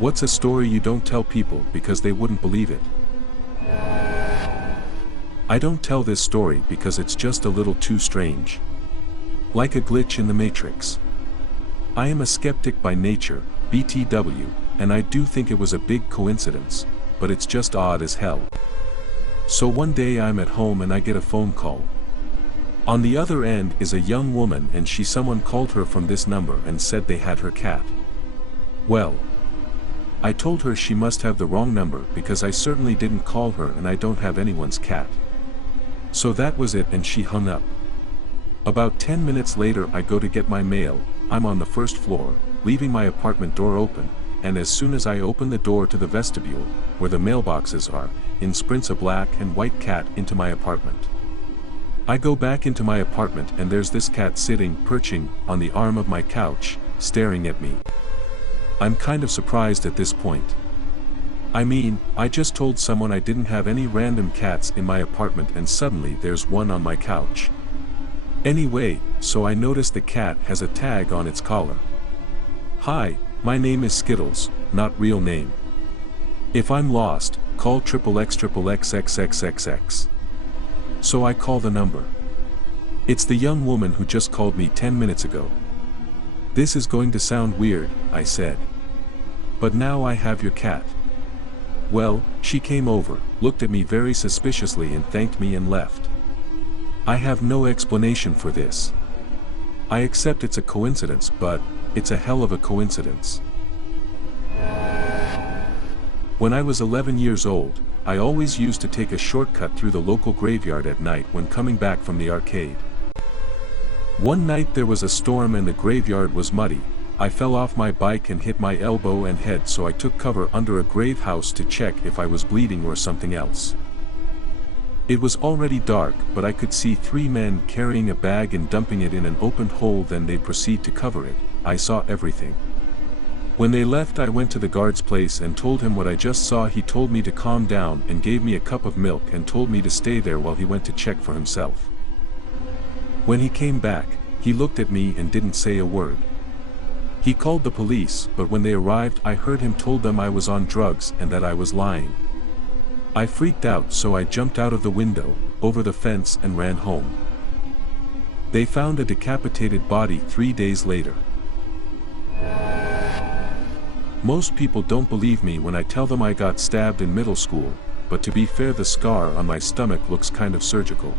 What's a story you don't tell people because they wouldn't believe it? I don't tell this story because it's just a little too strange. Like a glitch in the Matrix. I am a skeptic by nature, BTW, and I do think it was a big coincidence, but it's just odd as hell. So one day I'm at home and I get a phone call. On the other end is a young woman and someone called her from this number and said they had her cat. Well, I told her she must have the wrong number because I certainly didn't call her and I don't have anyone's cat. So that was it and she hung up. About 10 minutes later I go to get my mail. I'm on the first floor, leaving my apartment door open, and as soon as I open the door to the vestibule, where the mailboxes are, in sprints a black and white cat into my apartment. I go back into my apartment and there's this cat sitting, perching, on the arm of my couch, staring at me. I'm kind of surprised at this point. I mean, I just told someone I didn't have any random cats in my apartment and suddenly there's one on my couch. Anyway, so I notice the cat has a tag on its collar. Hi, my name is Skittles, not real name. If I'm lost, call XXXXXXXX. So I call the number. It's the young woman who just called me 10 minutes ago. This is going to sound weird, I said. But now I have your cat. Well, she came over, looked at me very suspiciously and thanked me and left. I have no explanation for this. I accept it's a coincidence, but it's a hell of a coincidence. When I was 11 years old, I always used to take a shortcut through the local graveyard at night when coming back from the arcade. One night there was a storm and the graveyard was muddy. I fell off my bike and hit my elbow and head, so I took cover under a grave house to check if I was bleeding or something else. It was already dark, but I could see 3 men carrying a bag and dumping it in an opened hole, then they proceed to cover it. I saw everything. When they left I went to the guard's place and told him what I just saw. He told me to calm down and gave me a cup of milk and told me to stay there while he went to check for himself. When he came back, he looked at me and didn't say a word. He called the police, but when they arrived I heard him told them I was on drugs and that I was lying. I freaked out, so I jumped out of the window, over the fence and ran home. They found a decapitated body 3 days later. Most people don't believe me when I tell them I got stabbed in middle school, but to be fair, the scar on my stomach looks kind of surgical.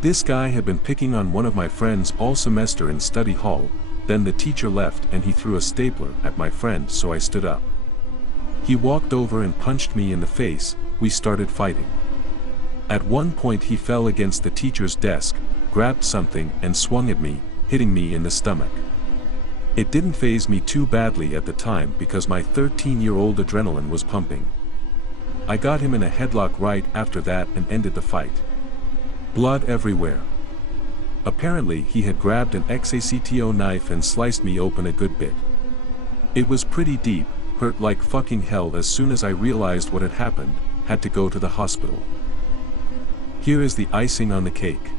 This guy had been picking on one of my friends all semester in study hall, then the teacher left and he threw a stapler at my friend, so I stood up. He walked over and punched me in the face. We started fighting. At one point he fell against the teacher's desk, grabbed something and swung at me, hitting me in the stomach. It didn't faze me too badly at the time because my 13-year-old adrenaline was pumping. I got him in a headlock right after that and ended the fight. Blood everywhere. Apparently he had grabbed an X-Acto knife and sliced me open a good bit. It was pretty deep, hurt like fucking hell. As soon as I realized what had happened, had to go to the hospital. Here is the icing on the cake.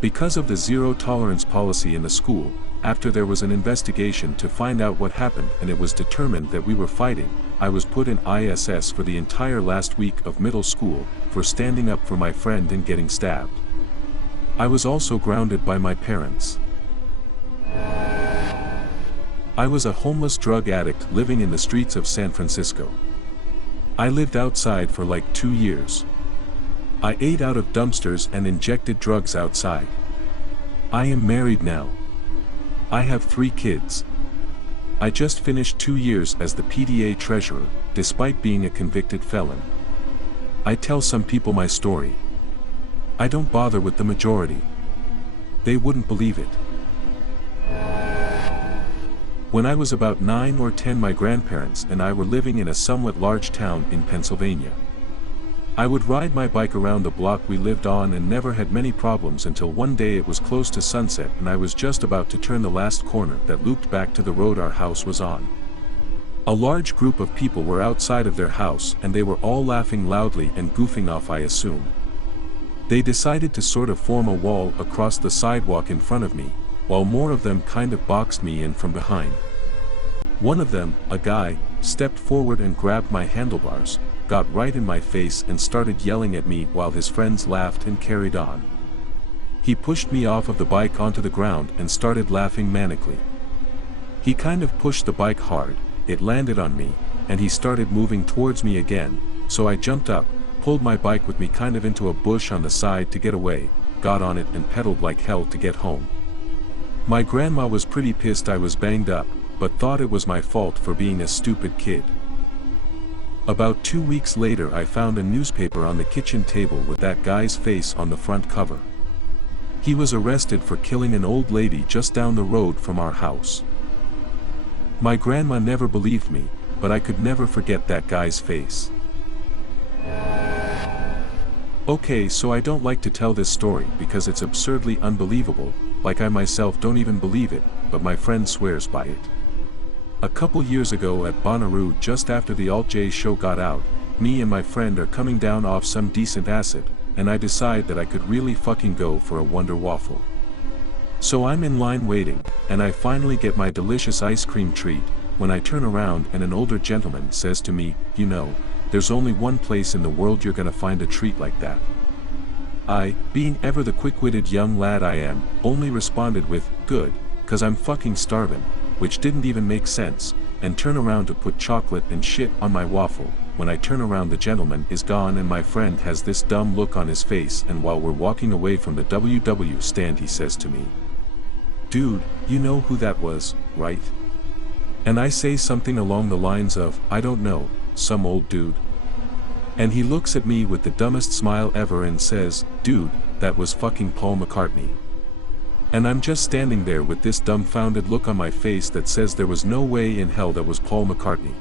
Because of the zero tolerance policy in the school, after there was an investigation to find out what happened and it was determined that we were fighting, I was put in ISS for the entire last week of middle school, for standing up for my friend and getting stabbed. I was also grounded by my parents. I was a homeless drug addict living in the streets of San Francisco. I lived outside for like 2 years. I ate out of dumpsters and injected drugs outside. I am married now. I have 3 kids. I just finished 2 years as the PDA treasurer, despite being a convicted felon. I tell some people my story. I don't bother with the majority. They wouldn't believe it. When I was about 9 or 10, my grandparents and I were living in a somewhat large town in Pennsylvania. I would ride my bike around the block we lived on and never had many problems until one day it was close to sunset and I was just about to turn the last corner that looped back to the road our house was on. A large group of people were outside of their house and they were all laughing loudly and goofing off, I assume. They decided to sort of form a wall across the sidewalk in front of me, while more of them kind of boxed me in from behind. One of them, a guy, stepped forward and grabbed my handlebars, got right in my face and started yelling at me while his friends laughed and carried on. He pushed me off of the bike onto the ground and started laughing manically. He kind of pushed the bike hard, it landed on me, and he started moving towards me again, so I jumped up, pulled my bike with me kind of into a bush on the side to get away, got on it and pedaled like hell to get home. My grandma was pretty pissed I was banged up, but thought it was my fault for being a stupid kid. About 2 weeks later I found a newspaper on the kitchen table with that guy's face on the front cover. He was arrested for killing an old lady just down the road from our house. My grandma never believed me, but I could never forget that guy's face. Okay, so I don't like to tell this story because it's absurdly unbelievable, like I myself don't even believe it, but my friend swears by it. A couple years ago at Bonnaroo, just after the Alt J show got out, me and my friend are coming down off some decent acid, and I decide that I could really fucking go for a Wonder Waffle. So I'm in line waiting, and I finally get my delicious ice cream treat, when I turn around and an older gentleman says to me, "You know, there's only one place in the world you're gonna find a treat like that." I, being ever the quick-witted young lad I am, only responded with, "Good, 'cause I'm fucking starvin'," which didn't even make sense, and turn around to put chocolate and shit on my waffle. When I turn around, the gentleman is gone and my friend has this dumb look on his face, and while we're walking away from the WW stand he says to me, "Dude, you know who that was, right?" And I say something along the lines of, "I don't know, some old dude." And he looks at me with the dumbest smile ever and says, "Dude, that was fucking Paul McCartney." And I'm just standing there with this dumbfounded look on my face that says there was no way in hell that was Paul McCartney.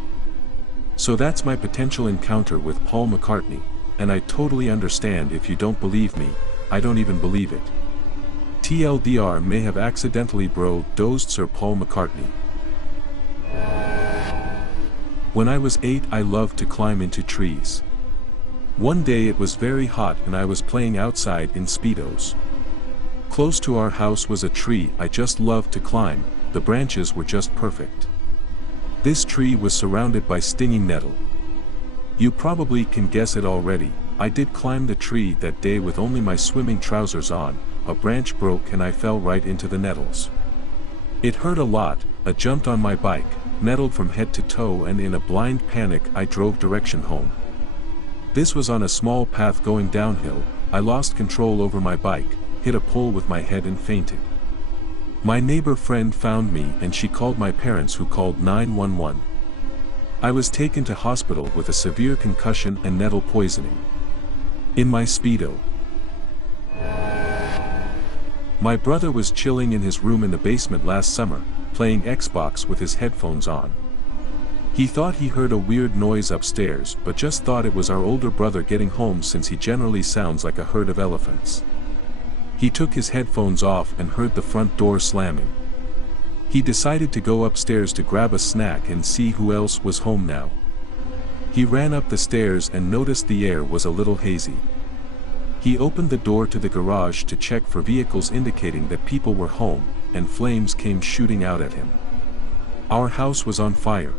So that's my potential encounter with Paul McCartney, and I totally understand if you don't believe me, I don't even believe it. TLDR may have accidentally dozed Sir Paul McCartney. When I was 8 I loved to climb into trees. One day it was very hot and I was playing outside in Speedos. Close to our house was a tree I just loved to climb, the branches were just perfect. This tree was surrounded by stinging nettle. You probably can guess it already, I did climb the tree that day with only my swimming trousers on, a branch broke and I fell right into the nettles. It hurt a lot, I jumped on my bike, nettled from head to toe, and in a blind panic I drove direction home. This was on a small path going downhill, I lost control over my bike, hit a pole with my head and fainted. My neighbor friend found me and she called my parents, who called 911. I was taken to hospital with a severe concussion and nettle poisoning. In my Speedo. My brother was chilling in his room in the basement last summer, playing Xbox with his headphones on. He thought he heard a weird noise upstairs, but just thought it was our older brother getting home since he generally sounds like a herd of elephants. He took his headphones off and heard the front door slamming. He decided to go upstairs to grab a snack and see who else was home now. He ran up the stairs and noticed the air was a little hazy. He opened the door to the garage to check for vehicles indicating that people were home, and flames came shooting out at him. Our house was on fire.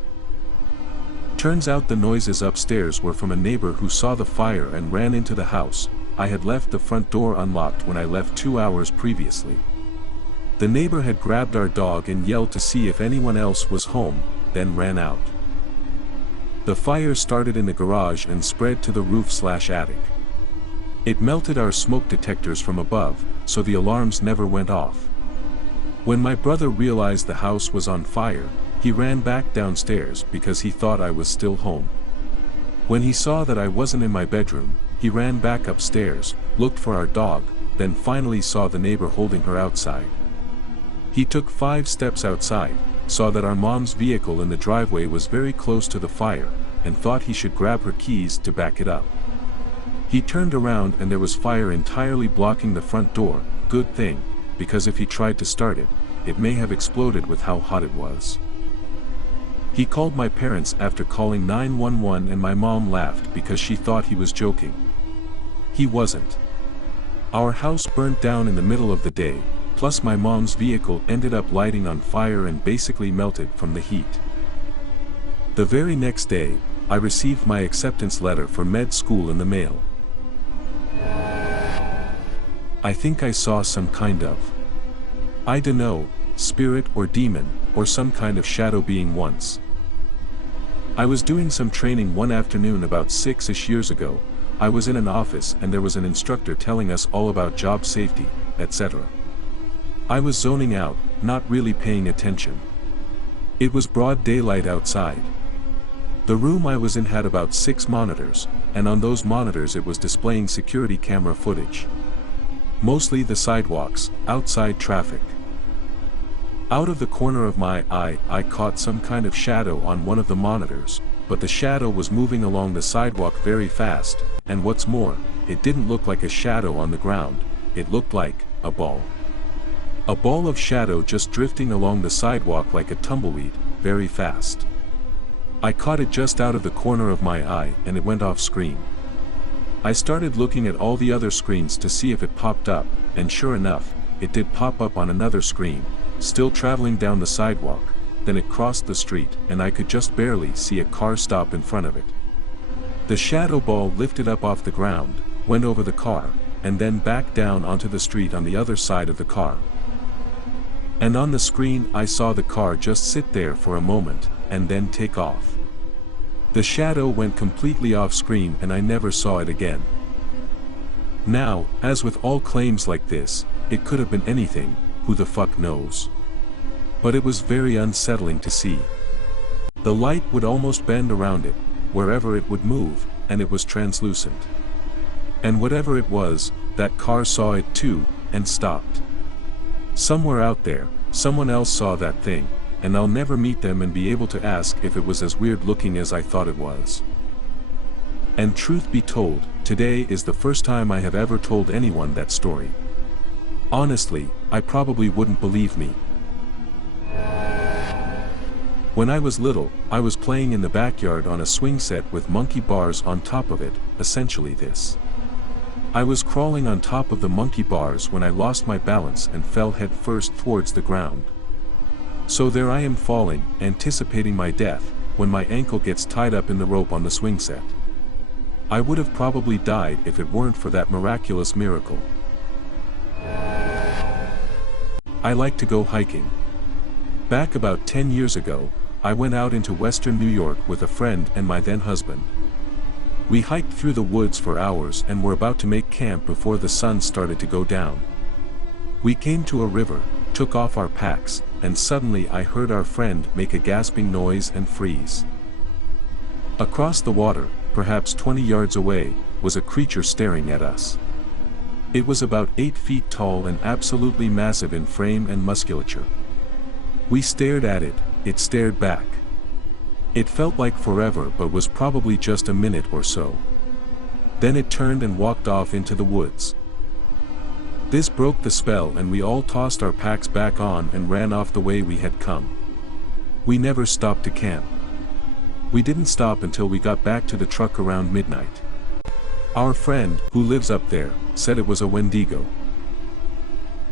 Turns out the noises upstairs were from a neighbor who saw the fire and ran into the house. I had left the front door unlocked when I left 2 hours previously. The neighbor had grabbed our dog and yelled to see if anyone else was home, then ran out. The fire started in the garage and spread to the roof/attic. It melted our smoke detectors from above, so the alarms never went off. When my brother realized the house was on fire, he ran back downstairs because he thought I was still home. When he saw that I wasn't in my bedroom, he ran back upstairs, looked for our dog, then finally saw the neighbor holding her outside. He took 5 steps outside, saw that our mom's vehicle in the driveway was very close to the fire, and thought he should grab her keys to back it up. He turned around and there was fire entirely blocking the front door, good thing, because if he tried to start it, it may have exploded with how hot it was. He called my parents after calling 911 and my mom laughed because she thought he was joking. He wasn't. Our house burnt down in the middle of the day, plus my mom's vehicle ended up lighting on fire and basically melted from the heat. The very next day, I received my acceptance letter for med school in the mail. I think I saw some kind of, I dunno, spirit or demon, or some kind of shadow being once. I was doing some training one afternoon about 6-ish years ago. I was in an office and there was an instructor telling us all about job safety, etc. I was zoning out, not really paying attention. It was broad daylight outside. The room I was in had about 6 monitors, and on those monitors it was displaying security camera footage. Mostly the sidewalks, outside traffic. Out of the corner of my eye, I caught some kind of shadow on one of the monitors, but the shadow was moving along the sidewalk very fast, and what's more, it didn't look like a shadow on the ground, it looked like a ball. A ball of shadow just drifting along the sidewalk like a tumbleweed, very fast. I caught it just out of the corner of my eye and it went off screen. I started looking at all the other screens to see if it popped up, and sure enough, it did pop up on another screen, still traveling down the sidewalk. Then it crossed the street and I could just barely see a car stop in front of it. The shadow ball lifted up off the ground, went over the car, and then back down onto the street on the other side of the car. And on the screen I saw the car just sit there for a moment, and then take off. The shadow went completely off screen and I never saw it again. Now, as with all claims like this, it could have been anything, who the fuck knows. But it was very unsettling to see. The light would almost bend around it, wherever it would move, and it was translucent. And whatever it was, that car saw it too, and stopped. Somewhere out there, someone else saw that thing, and I'll never meet them and be able to ask if it was as weird looking as I thought it was. And truth be told, today is the first time I have ever told anyone that story. Honestly, I probably wouldn't believe me. When I was little, I was playing in the backyard on a swing set with monkey bars on top of it, essentially this. I was crawling on top of the monkey bars when I lost my balance and fell head first towards the ground. So there I am falling, anticipating my death, when my ankle gets tied up in the rope on the swing set. I would have probably died if it weren't for that miraculous miracle. I like to go hiking. Back about 10 years ago, I went out into western New York with a friend and my then husband. We hiked through the woods for hours and were about to make camp before the sun started to go down. We came to a river, took off our packs, and suddenly I heard our friend make a gasping noise and freeze. Across the water, perhaps 20 yards away, was a creature staring at us. It was about 8 feet tall and absolutely massive in frame and musculature. We stared at it, it stared back. It felt like forever but was probably just a minute or so. Then it turned and walked off into the woods. This broke the spell and we all tossed our packs back on and ran off the way we had come. We never stopped to camp. We didn't stop until we got back to the truck around midnight. Our friend, who lives up there, said it was a Wendigo.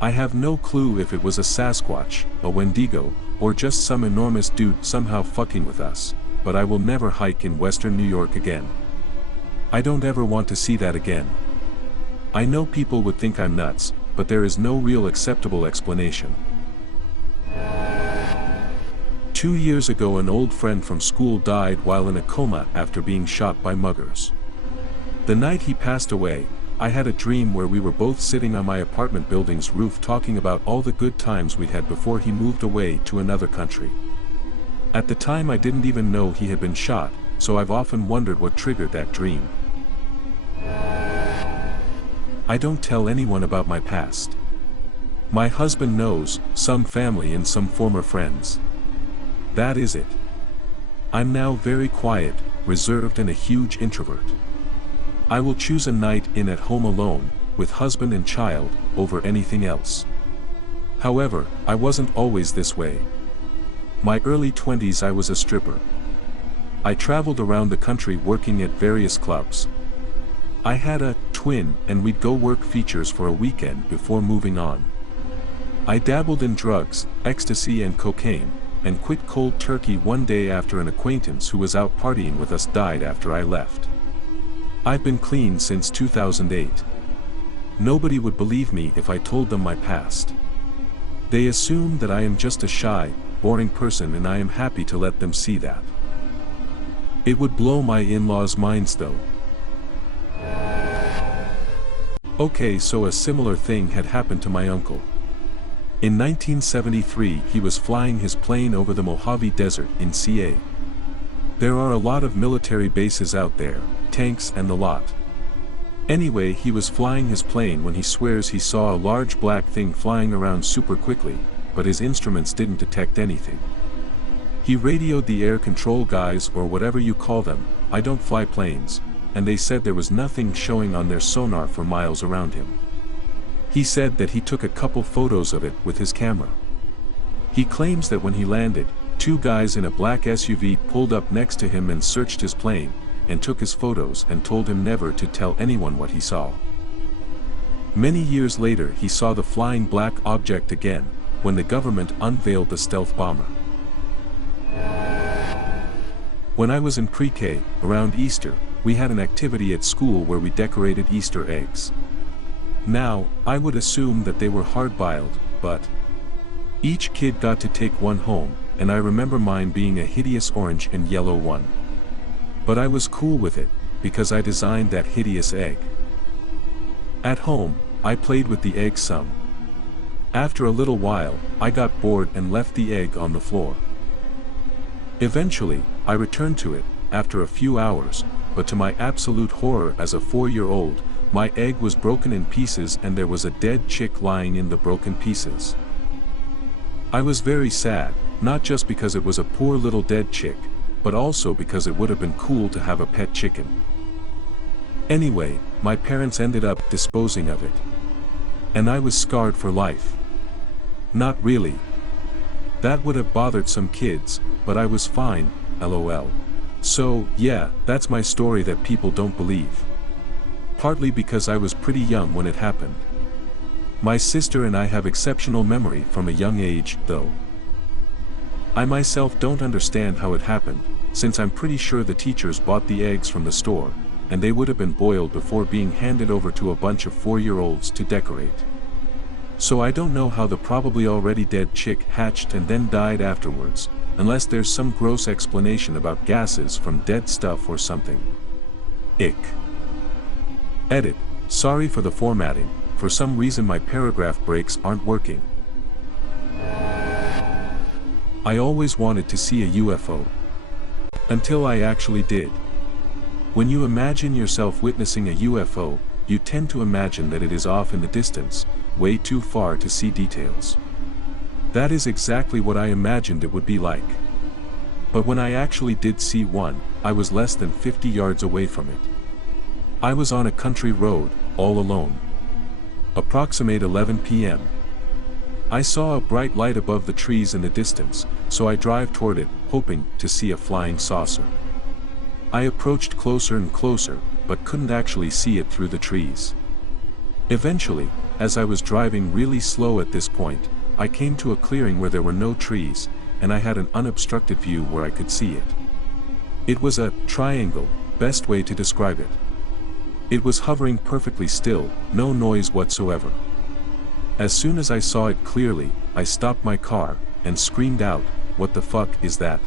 I have no clue if it was a Sasquatch, a Wendigo, or just some enormous dude somehow fucking with us, but I will never hike in western New York again. I don't ever want to see that again. I know people would think I'm nuts, but there is no real acceptable explanation. 2 years ago an old friend from school died while in a coma after being shot by muggers. The night he passed away, I had a dream where we were both sitting on my apartment building's roof talking about all the good times we'd had before he moved away to another country. At the time I didn't even know he had been shot, so I've often wondered what triggered that dream. I don't tell anyone about my past. My husband knows, some family and some former friends. That is it. I'm now very quiet, reserved and a huge introvert. I will choose a night in at home alone, with husband and child, over anything else. However, I wasn't always this way. My early 20s I was a stripper. I traveled around the country working at various clubs. I had a twin and we'd go work features for a weekend before moving on. I dabbled in drugs, ecstasy and cocaine, and quit cold turkey one day after an acquaintance who was out partying with us died after I left. I've been clean since 2008. Nobody would believe me if I told them my past. They assume that I am just a shy, boring person, and I am happy to let them see that. It would blow my in-laws' minds though. Okay, so a similar thing had happened to my uncle. In 1973 he was flying his plane over the Mojave Desert in CA. There are a lot of military bases out there, tanks and the lot. Anyway, he was flying his plane when he swears he saw a large black thing flying around super quickly, but his instruments didn't detect anything. He radioed the air control guys, or whatever you call them, I don't fly planes, and they said there was nothing showing on their sonar for miles around him. He said that he took a couple photos of it with his camera. He claims that when he landed, two guys in a black SUV pulled up next to him and searched his plane, and took his photos and told him never to tell anyone what he saw. Many years later he saw the flying black object again, when the government unveiled the stealth bomber. When I was in pre-K, around Easter, we had an activity at school where we decorated Easter eggs. Now, I would assume that they were hard-boiled, but each kid got to take one home, and I remember mine being a hideous orange and yellow one. But I was cool with it, because I designed that hideous egg. At home, I played with the egg some. After a little while, I got bored and left the egg on the floor. Eventually, I returned to it, after a few hours, but to my absolute horror as a 4-year-old, my egg was broken in pieces and there was a dead chick lying in the broken pieces. I was very sad, not just because it was a poor little dead chick, but also because it would have been cool to have a pet chicken. Anyway, my parents ended up disposing of it. And I was scarred for life. Not really. That would have bothered some kids, but I was fine, lol. So, yeah, that's my story that people don't believe. Partly because I was pretty young when it happened. My sister and I have exceptional memory from a young age, though. I myself don't understand how it happened, since I'm pretty sure the teachers bought the eggs from the store, and they would have been boiled before being handed over to a bunch of 4-year-olds to decorate. So I don't know how the probably already dead chick hatched and then died afterwards, unless there's some gross explanation about gases from dead stuff or something. Ick. Edit. Sorry for the formatting, for some reason my paragraph breaks aren't working. I always wanted to see a UFO. Until I actually did. When you imagine yourself witnessing a UFO, you tend to imagine that it is off in the distance, way too far to see details. That is exactly what I imagined it would be like. But when I actually did see one, I was less than 50 yards away from it. I was on a country road, all alone. Approximate 11 p.m. I saw a bright light above the trees in the distance, so I drive toward it, hoping to see a flying saucer. I approached closer and closer, but couldn't actually see it through the trees. Eventually, as I was driving really slow at this point, I came to a clearing where there were no trees, and I had an unobstructed view where I could see it. It was a triangle, best way to describe it. It was hovering perfectly still, no noise whatsoever. As soon as I saw it clearly, I stopped my car, and screamed out, "What the fuck is that?"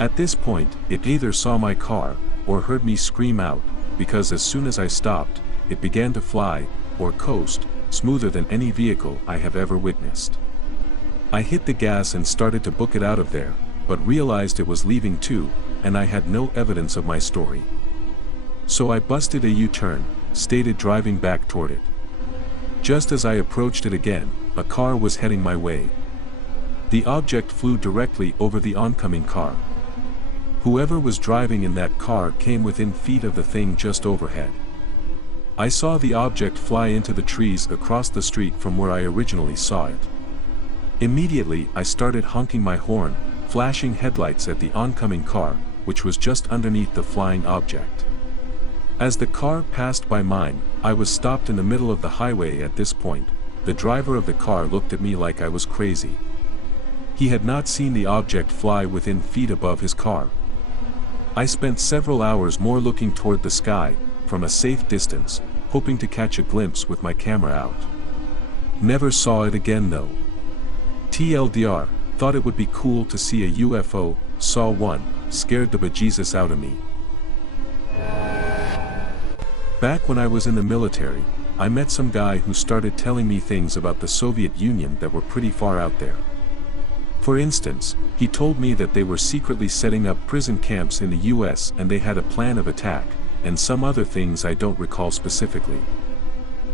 At this point, it either saw my car, or heard me scream out, because as soon as I stopped, it began to fly, or coast, smoother than any vehicle I have ever witnessed. I hit the gas and started to book it out of there, but realized it was leaving too, and I had no evidence of my story. So I busted a U-turn, started driving back toward it. Just as I approached it again, a car was heading my way. The object flew directly over the oncoming car. Whoever was driving in that car came within feet of the thing just overhead. I saw the object fly into the trees across the street from where I originally saw it. Immediately I started honking my horn, flashing headlights at the oncoming car, which was just underneath the flying object. As the car passed by mine, I was stopped in the middle of the highway at this point. The driver of the car looked at me like I was crazy. He had not seen the object fly within feet above his car. I spent several hours more looking toward the sky, from a safe distance, hoping to catch a glimpse with my camera out. Never saw it again though. TLDR, thought it would be cool to see a UFO, saw one, scared the bejesus out of me. Back when I was in the military, I met some guy who started telling me things about the Soviet Union that were pretty far out there. For instance, he told me that they were secretly setting up prison camps in the US and they had a plan of attack, and some other things I don't recall specifically.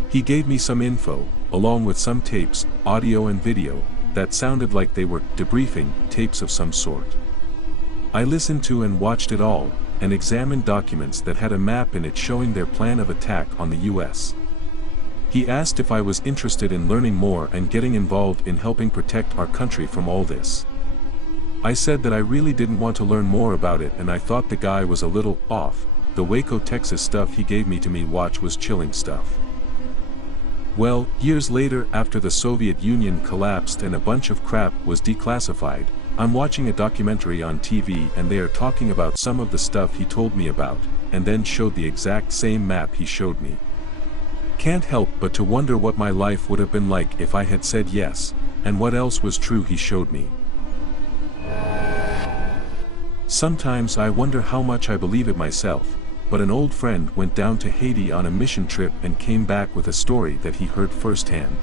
He gave me some info, along with some tapes, audio and video, that sounded like they were debriefing tapes of some sort. I listened to and watched it all, and examined documents that had a map in it showing their plan of attack on the US. He asked if I was interested in learning more and getting involved in helping protect our country from all this. I said that I really didn't want to learn more about it and I thought the guy was a little off. The Waco, Texas stuff he gave me to watch was chilling stuff. Well, years later, after the Soviet Union collapsed and a bunch of crap was declassified, I'm watching a documentary on TV and they are talking about some of the stuff he told me about, and then showed the exact same map he showed me. Can't help but to wonder what my life would have been like if I had said yes, and what else was true he showed me. Sometimes I wonder how much I believe it myself, but an old friend went down to Haiti on a mission trip and came back with a story that he heard firsthand.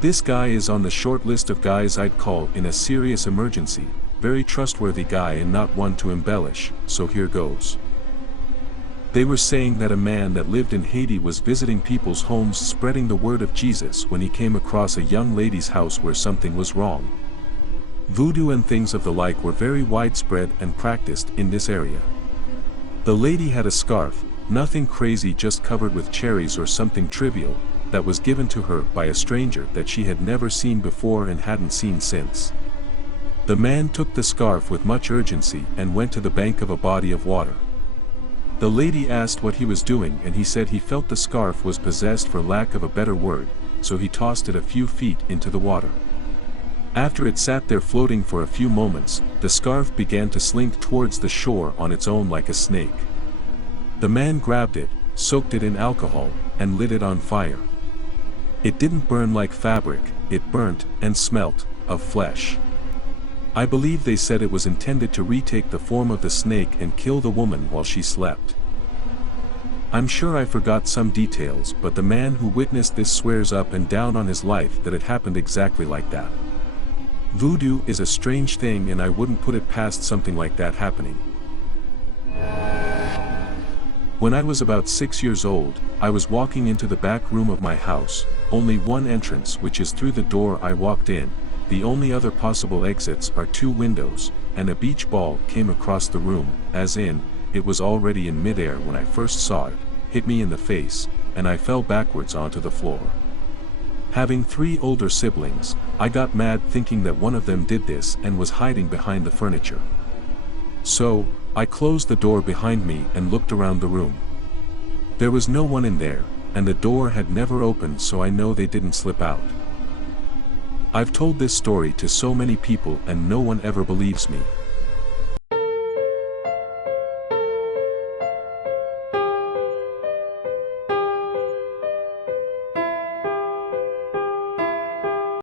This guy is on the short list of guys I'd call in a serious emergency, very trustworthy guy and not one to embellish, so here goes. They were saying that a man that lived in Haiti was visiting people's homes spreading the word of Jesus when he came across a young lady's house where something was wrong. Voodoo and things of the like were very widespread and practiced in this area. The lady had a scarf, nothing crazy, just covered with cherries or something trivial, that was given to her by a stranger that she had never seen before and hadn't seen since. The man took the scarf with much urgency and went to the bank of a body of water. The lady asked what he was doing and he said he felt the scarf was possessed, for lack of a better word, so he tossed it a few feet into the water. After it sat there floating for a few moments, the scarf began to slink towards the shore on its own like a snake. The man grabbed it, soaked it in alcohol, and lit it on fire. It didn't burn like fabric, it burnt and smelt of flesh. I believe they said it was intended to retake the form of the snake and kill the woman while she slept. I'm sure I forgot some details, but the man who witnessed this swears up and down on his life that it happened exactly like that. Voodoo is a strange thing and I wouldn't put it past something like that happening. When I was about 6 years old, I was walking into the back room of my house, only one entrance, which is through the door I walked in. The only other possible exits are 2 windows, and a beach ball came across the room, as in, it was already in midair when I first saw it, hit me in the face, and I fell backwards onto the floor. Having 3 older siblings, I got mad thinking that one of them did this and was hiding behind the furniture. So, I closed the door behind me and looked around the room. There was no one in there, and the door had never opened, so I know they didn't slip out. I've told this story to so many people and no one ever believes me.